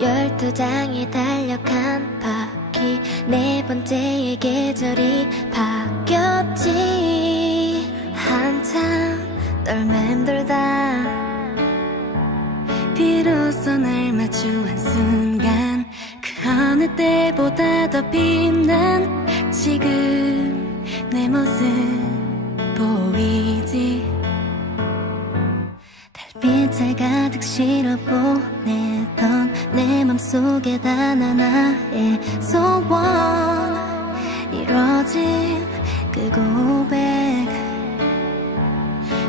열두 장에 달려간 바퀴 네 번째의 계절이 바뀌었지. 한참 떨맴돌다. 비로소 날 마주한 순간 그 어느 때보다 더 빛난 지금 내 모습 보이지? 달빛을 가득 실어 보내던 내 맘속에 단 하나의 소원. 이뤄진 그 고백.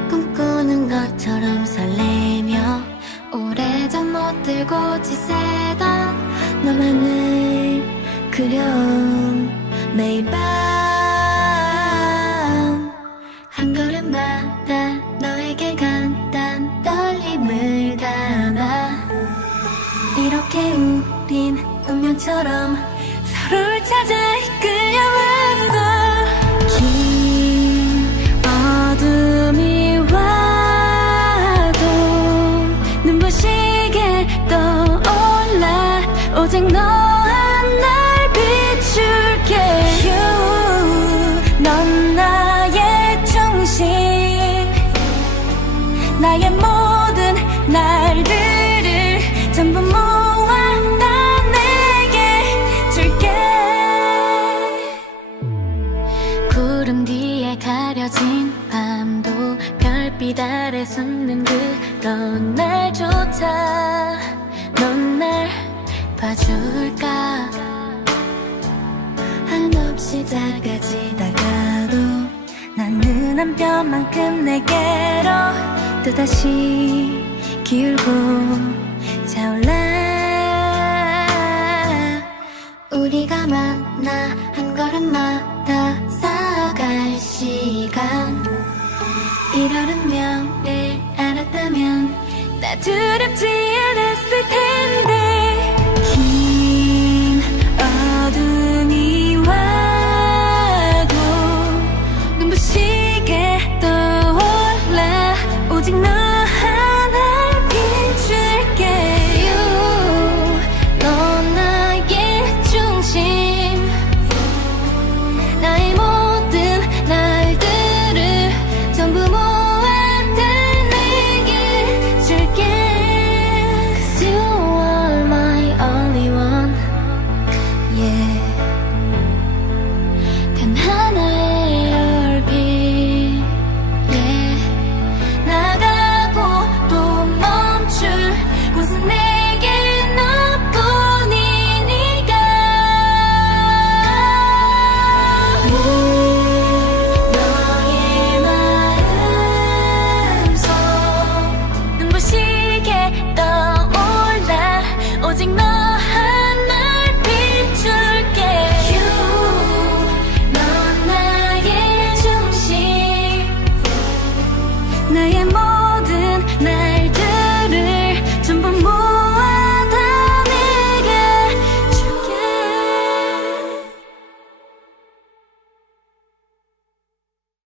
꿈꾸는 것처럼 설레며 오래전 못 들고 지새던 너만을 그려온 매일 밤 우린 운명처럼 서로를 찾아 이끌려왔어. 긴 어둠이 와도 눈부시게 떠올라. 오직 너 하나를 비출게. 넌 나의 중심. 나의 모든 구름 뒤에 가려진 밤도 별빛 아래 숨는 그런 날조차 넌 날 봐줄까? 한없이 작아지다가도 나는 한 뼘만큼 내게로 또다시 기울고 차올라. 우리가 만나 한 걸음마다 쌓아 갈 시간. 이러는 명을 알았다면 나 두렵지 않았을 텐데. 나의 모든 날.